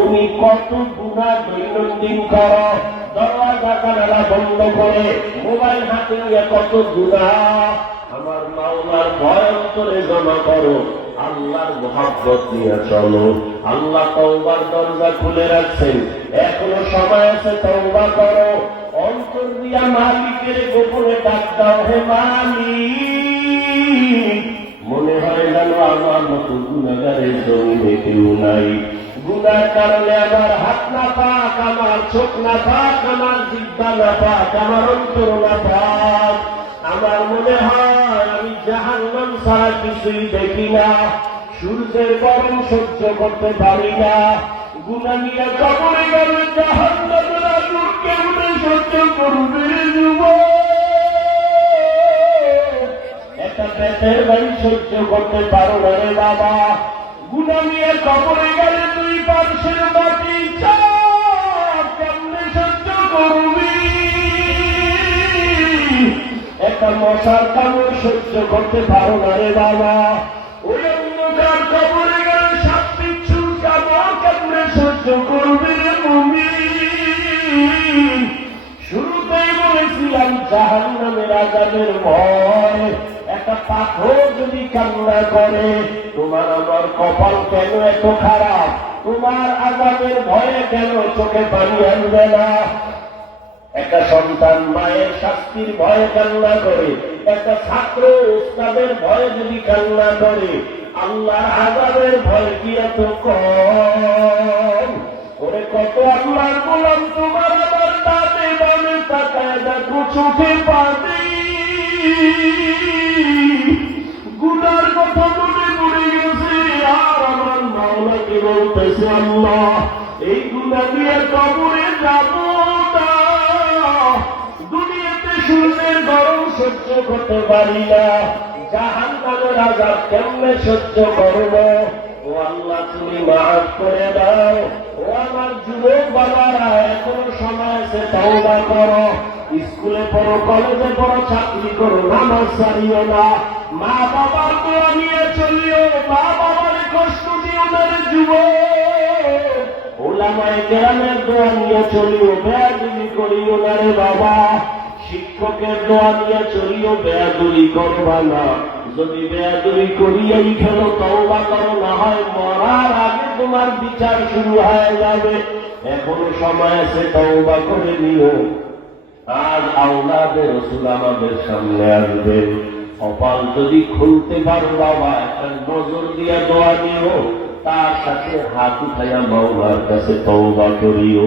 তুমি কত গুণা দৈনন্দিন করো। দরওয়াজা কানালা বন্ধ করে, মোবাইল হাতে নিয়ে কত গুণা। আমার মাওলার ভয় অন্তরে জমা করো, আল্লাহর মোহাব্বত নিয়ে চলো। আল্লাহ তওবার দরজা খুলে রাখছেন। এখনও সময় আছে, তওবা করো। অন্তর দিয়া মালিকের গোপনে ডাক দাও, হে মালিক। মনে হয় যেন আমার মতো গুণাগারের জমিনে কেউ নাই। গুণার কারণে আমার হাত না পাক, আমার চোখ না পাক, আমার জিব্বা না পাক, আমার অন্তর না পাক। আমার মনে হয় আমি জাহান্নাম ছাড়া কিছুই দেখি না। সূর্যের গরম সহ্য করতে পারি না। গুণা নিয়ে কবরে গেলে জাহান্নামের সহ্য করবে একটা পেটের বাড়ি সহ্য করতে পারো না রে বাবা। গুনামিয়ে কবরে গেলে মশার কামড় সহ্য করতে পারো না রে বাবা। ওই অন্ধকার কবরে গেলে সহ্য করবি রে মুমি শুরুতেই বলেছিলাম জাহান ভয়। একটা পাথর যদি করে, তোমার আমার কপাল কেন এত খারাপ? তোমার আজাদের ভয়ে কেন চোখে পানি আনবে না? একটা সন্তান মায়ের শাস্তির ভয়ে কান্না করে, একটা ছাত্র উস্তাদের ভয়ে যদি কান্না করে আল্লাহ আজাদের ভয় কি এত কম ওরে কত আল্লাহর গোলাম, তোমার আমার তাতে বামে তাকায় দেখো, চোখে পাবি গুনার কথা মনে পড়ে গেছে, আর আমার মাওলাকে বলতেছে, আল্লাহ, এই গুণা দিয়ে কবরে যাব না। দুনিয়াতে সূর্যের গরম সহ্য করতে পারি না। জাহান নামের আজাদ কেমনে সহ্য করব? ও আল্লাহ, তুমি মাফ করে দাও। ও আমার যুবক বাবারা, এখনও সময় আছে, তওবা করো। স্কুলে পড়ো, কলেজে পড়ো, চাকরি করো, নামাজ ছাড়িও না। মা বাবার দোয়া নিয়ে চলিও। মা বাবার কষ্ট দিও না যুবক ওলামায় গ্রামের দোয়া নিয়ে চলিও, বেয়াদুলি করিও না রে বাবা। শিক্ষকের দোয়া নিয়ে চলিও, বেয়াদুলি করবা না। যদি বেয়াদুলি করিয়াই খেলো তওবা করো, না হয় মরার আগে তোমার বিচার শুরু হয়ে যাবে। এখনও সময় আছে, তওবা করে নিও। আজ আওলাদের রসুল আমাদের সামনে আসবে। কপাল যদি খুলতে পারো বাবা, একটা নজর দিয়া দোয়া নিও। তার সাথে হাত উঠাইয়া মাওলার কাছে তওবা করিও।